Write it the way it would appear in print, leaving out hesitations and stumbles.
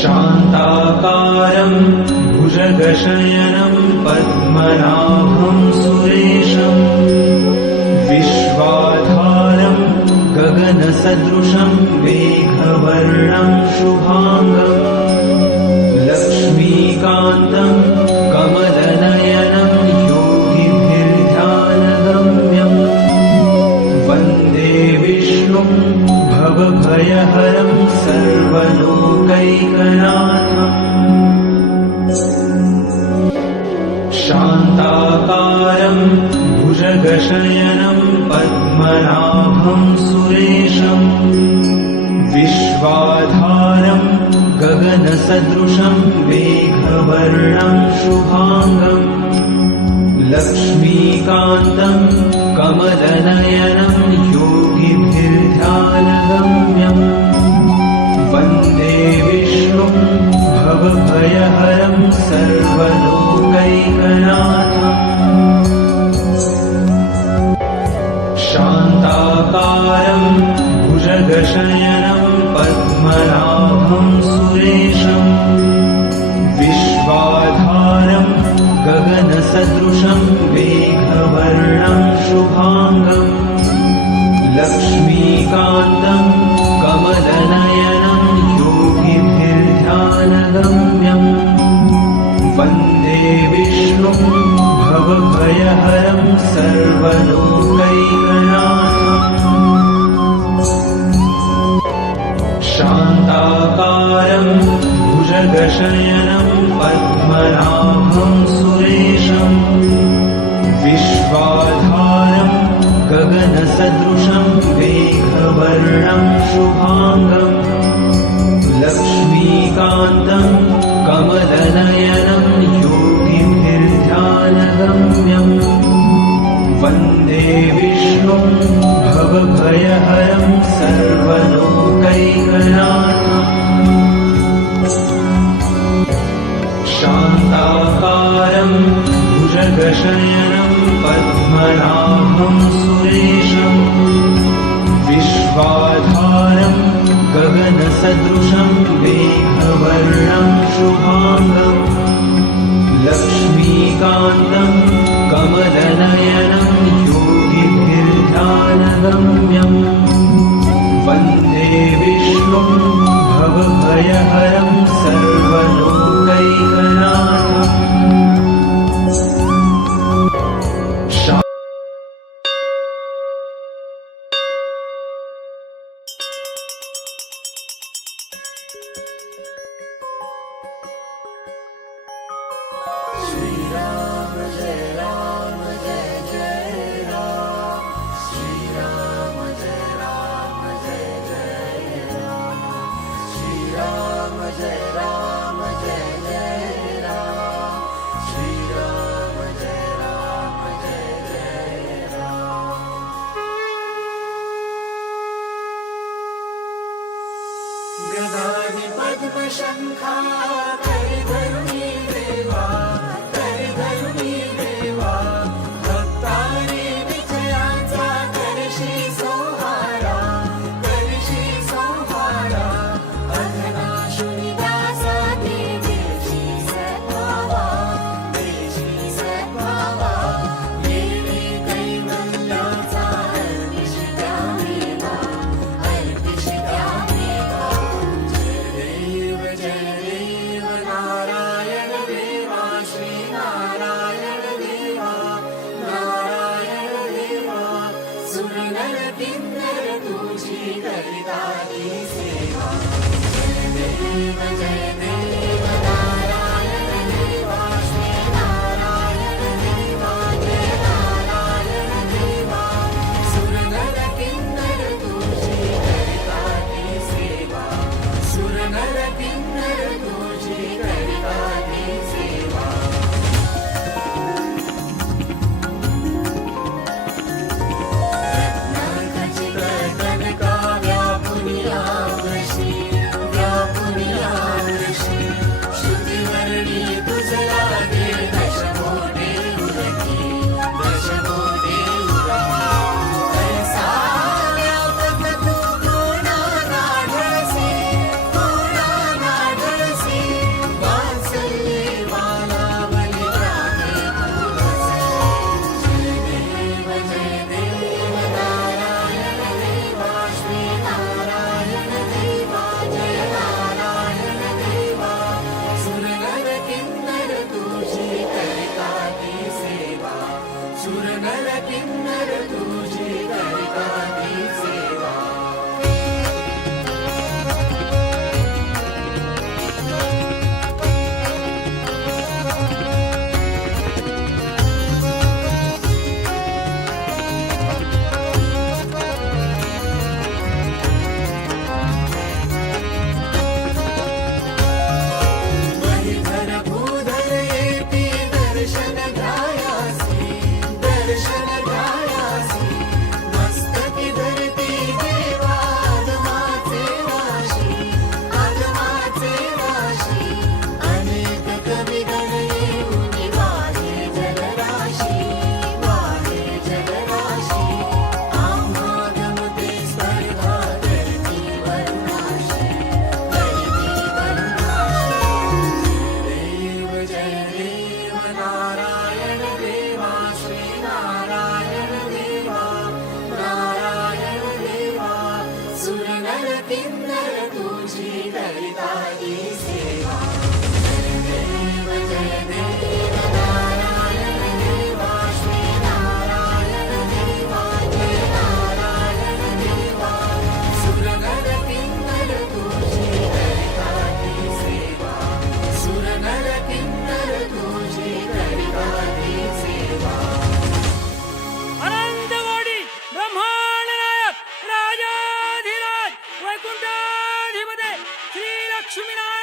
शान्ताकारं भुजगशयनं पद्मनाभं सुरेशं विश्वाधारं गगनसदृशं मेघवर्णं शुभाङ्गं लक्ष्मीकान्तं कमलनयनं योगिभिर्ध्यानगम्यं वन्दे विष्णुं भवभयहरं सर्वलोकैकनाथम् शान्ताकारं भुजगशयनं पद्मनाभं सुरेशं विश्वाधारं गगनसदृशं मेघवर्णं शुभाङ्गं लक्ष्मीकान्तं कमलनयनं योगिभिर्ध्यानगम्यं वन्दे विष्णुं भवभयहरं सर्वलोकैकनाथम् शान्ताकारं भुजगशयनं पद्मनाभं सुरेशं विश्वाधारं गगनसदृशं मेघवर्णं शुभाङ्गं लक्ष्मीकान्तं कमलनयनं योगिभिर्ध्यानगम्यं वन्दे विष्णुं भवभयहरं सर्वलोकैकनाथम् शान्ताकारं भुजगशयनं पद्मनाभं सुरेशं विश्वाधारं गगनसदृशं मेघवर्णं शुभाङ्गं लक्ष्मीकान्तं कमलनयनं योगिभिर्ध्यानगम्यं वन्दे विष्णुं भवभयहरं सर्वलोकैकनाथम् शान्ताकारं भुजगशयनं पद्मनाभं सुरेशं विश्वाधारं गगनसदृशं मेघवर्णं शुभाङ्गं लक्ष्मीकान्तं कमलनयनं योगिभिर्ध्यानगम्यं वन्दे विष्णुं भवभयहरं सर्वलोकैकनाथम् श्रीराम जय राम जय जय राम श्रीराम जय राम जय जय राम श्रीराम जय राम जय जय राम श्रीराम जय राम जय जय राम गदाधि पद्मशंखा करिधरुणी देवा करिधरुणी देवा भक्तारी विजयाचा करशी संहारा अधनाशुनी दासा देशी सद्भावा येणे कैवल्याचा अर्पिष द्यावेला जय देव नारायण देवा श्री नारायण देवा सुरनर किन्नर तुझी करिता ही सेवा जय देव नारायण देवा श्री नारायण देवा जय नारायण देवा सुरनर किन्नर तुझी करिता ही सेवा सुरनर किन्नर तुझी करिता ही सेवा रत्नाखचित कनका व्यापुनिया वृषी श्रुतिवर्णी तुझला दे दशमोटे उरकी ऐसा व्यापक तू कोणा करिता ती सेवा जय देव नारायण देवा श्री नारायण देवा जय नारायण देवा सुरनर किन्नर तुझी करिता ती सेवा सुरनर किन्नर तुझी करिता ती सेवा अनंतकोटी ब्रह्मांड नायक राजाधिराज वैकुंठाधिपते श्री लक्ष्मीनारायण